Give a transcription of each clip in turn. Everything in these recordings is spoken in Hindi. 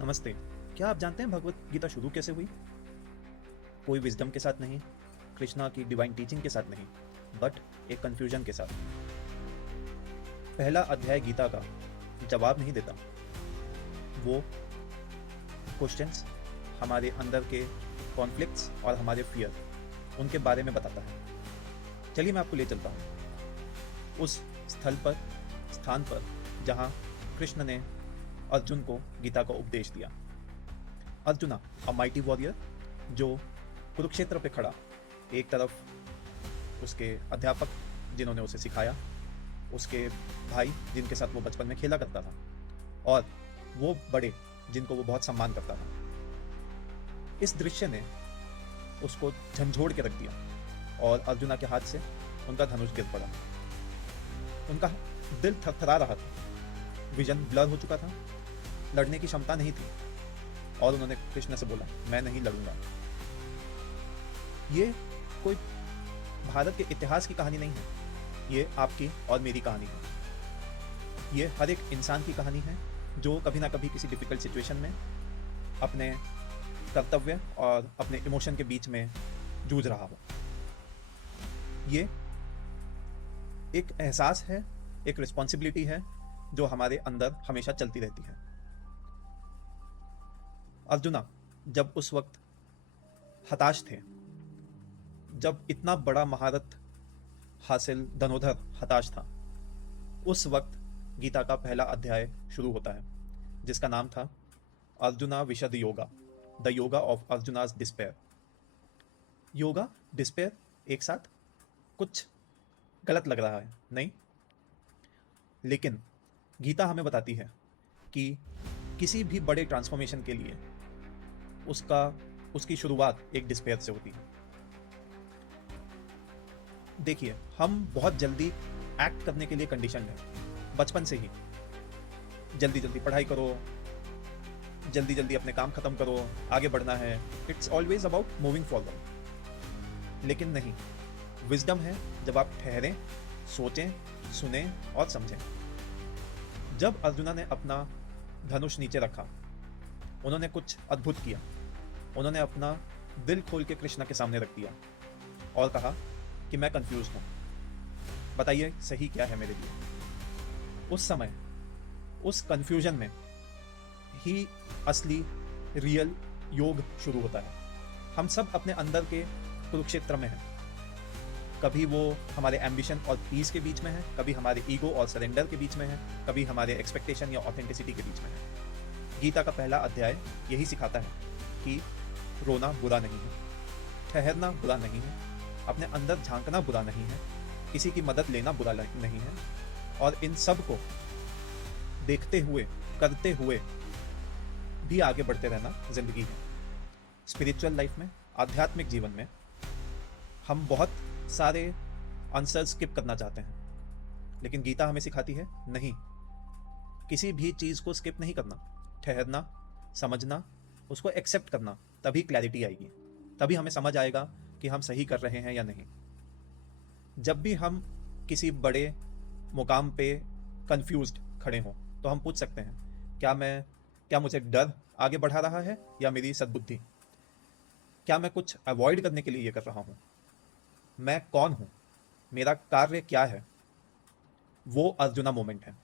नमस्ते। क्या आप जानते हैं भगवत गीता शुरू कैसे हुई? कोई विजडम के साथ नहीं, कृष्णा की डिवाइन टीचिंग के साथ नहीं, बट एक कन्फ्यूजन के साथ। पहला अध्याय गीता का जवाब नहीं देता, वो क्वेश्चंस, हमारे अंदर के कॉन्फ्लिक्ट्स और हमारे फियर, उनके बारे में बताता है। चलिए मैं आपको ले चलता हूँ उस स्थान पर जहाँ कृष्ण ने अर्जुन को गीता का उपदेश दिया। अर्जुना, अ माइटी वॉरियर, जो कुरुक्षेत्र पे खड़ा, एक तरफ उसके अध्यापक जिन्होंने उसे सिखाया, उसके भाई जिनके साथ वो बचपन में खेला करता था, और वो बड़े जिनको वो बहुत सम्मान करता था। इस दृश्य ने उसको झंझोड़ के रख दिया और अर्जुना के हाथ से उनका धनुष गिर पड़ा। उनका दिल थरथरा रहा था, विजन ब्लर हो चुका था, लड़ने की क्षमता नहीं थी, और उन्होंने कृष्ण से बोला, मैं नहीं लड़ूंगा। ये कोई भारत के इतिहास की कहानी नहीं है, ये आपकी और मेरी कहानी है। ये हर एक इंसान की कहानी है जो कभी ना कभी किसी डिफिकल्ट सिचुएशन में अपने कर्तव्य और अपने इमोशन के बीच में जूझ रहा हो। ये एक एहसास है, एक रिस्पॉन्सिबिलिटी है जो हमारे अंदर हमेशा चलती रहती है। अर्जुना जब उस वक्त हताश थे, जब इतना बड़ा महारथ हासिल धनुधर हताश था, उस वक्त गीता का पहला अध्याय शुरू होता है जिसका नाम था अर्जुना विशद yoga, the yoga of Arjuna's despair. Yoga, despair एक साथ कुछ गलत लग रहा है, नहीं? लेकिन गीता हमें बताती है कि किसी भी बड़े ट्रांसफॉर्मेशन के लिए उसकी शुरुआत एक डिस्पेयर से होती है। देखिए, हम बहुत जल्दी एक्ट करने के लिए कंडीशनड है, बचपन से ही। जल्दी जल्दी पढ़ाई करो, जल्दी जल्दी अपने काम खत्म करो, आगे बढ़ना है। It's always about moving forward. लेकिन नहीं, विजडम है जब आप ठहरें, सोचें, सुने और समझें। जब अर्जुना ने अपना धनुष नीचे रखा, उन्होंने कुछ अद्भुत किया। उन्होंने अपना दिल खोल के कृष्णा के सामने रख दिया और कहा कि मैं कंफ्यूज हूं, बताइए सही क्या है मेरे लिए। उस समय, उस कंफ्यूजन में ही असली रियल योग शुरू होता है। हम सब अपने अंदर के कुरुक्षेत्र में हैं। कभी वो हमारे एम्बिशन और पीस के बीच में है, कभी हमारे ईगो और सरेंडर के बीच में है, कभी हमारे एक्सपेक्टेशन या ऑथेंटिसिटी के बीच में है। गीता का पहला अध्याय यही सिखाता है कि रोना बुरा नहीं है, ठहरना बुरा नहीं है, अपने अंदर झांकना बुरा नहीं है, किसी की मदद लेना बुरा नहीं है, और इन सब को देखते हुए, करते हुए भी आगे बढ़ते रहना जिंदगी है। स्पिरिचुअल लाइफ में, आध्यात्मिक जीवन में हम बहुत सारे आंसर स्किप करना चाहते हैं, लेकिन गीता हमें सिखाती है नहीं, किसी भी चीज़ को स्किप नहीं करना। ठहरना, समझना, उसको एक्सेप्ट करना, तभी क्लैरिटी आएगी, तभी हमें समझ आएगा कि हम सही कर रहे हैं या नहीं। जब भी हम किसी बड़े मुकाम पे कंफ्यूज्ड खड़े हों तो हम पूछ सकते हैं, क्या मुझे डर आगे बढ़ा रहा है या मेरी सद्बुद्धि? क्या मैं कुछ अवॉइड करने के लिए ये कर रहा हूँ? मैं कौन हूँ? मेरा कार्य क्या है? वो अर्जुना मोमेंट है,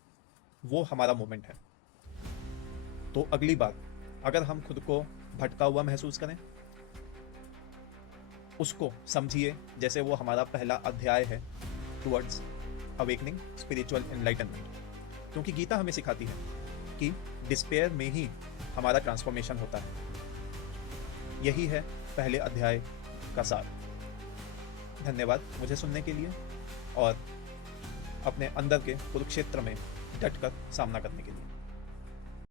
वो हमारा मोमेंट है। तो अगली बार अगर हम खुद को भटका हुआ महसूस करें, उसको समझिए जैसे वो हमारा पहला अध्याय है टुवर्ड्स अवेकनिंग, स्पिरिचुअल एनलाइटनमेंट। क्योंकि गीता हमें सिखाती है कि डिस्पेयर में ही हमारा ट्रांसफॉर्मेशन होता है। यही है पहले अध्याय का सार। धन्यवाद मुझे सुनने के लिए और अपने अंदर के कुरुक्षेत्र में डट कर सामना करने के लिए।